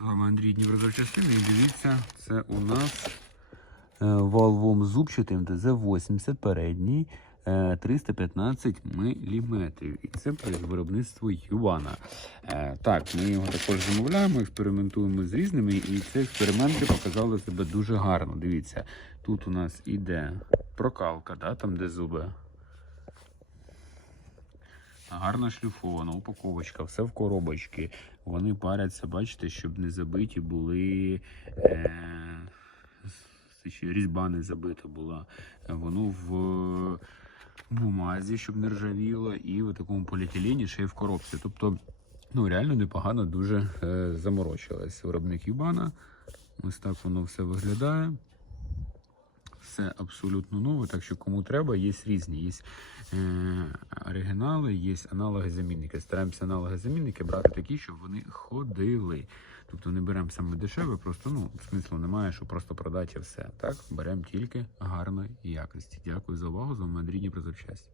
Вами Андрій Дніпрозавчастини і дивіться, це у нас е, валвом зубчатим ТЗ-80 передній е, 315 мм. І це при виробництву Ювана. Е, Так, ми його також замовляємо, експериментуємо з різними, і ці експерименти показали себе дуже гарно. Дивіться, тут у нас іде прокалка, да, там де зуби. Гарно шліфована, упаковочка, все в коробочки. Вони паряться, бачите, щоб не забиті були. Е, різьба не забита була. Воно в бумазі, щоб не ржавіло, і в такому поліетилені ще й в коробці. Тобто, ну реально непогано дуже е, заморочилась виробник Юбана. Ось так воно все виглядає. Все абсолютно нове, так що кому треба, є різні. Є е, оригінали, є аналоги замінники. Стараємося аналоги замінники брати такі, щоб вони ходили. Тобто не беремо саме дешеве, просто ну смислу немає, що просто продати все. Так, беремо тільки гарної якості. Дякую за увагу. З вами Андрій Дніпрозавчасть.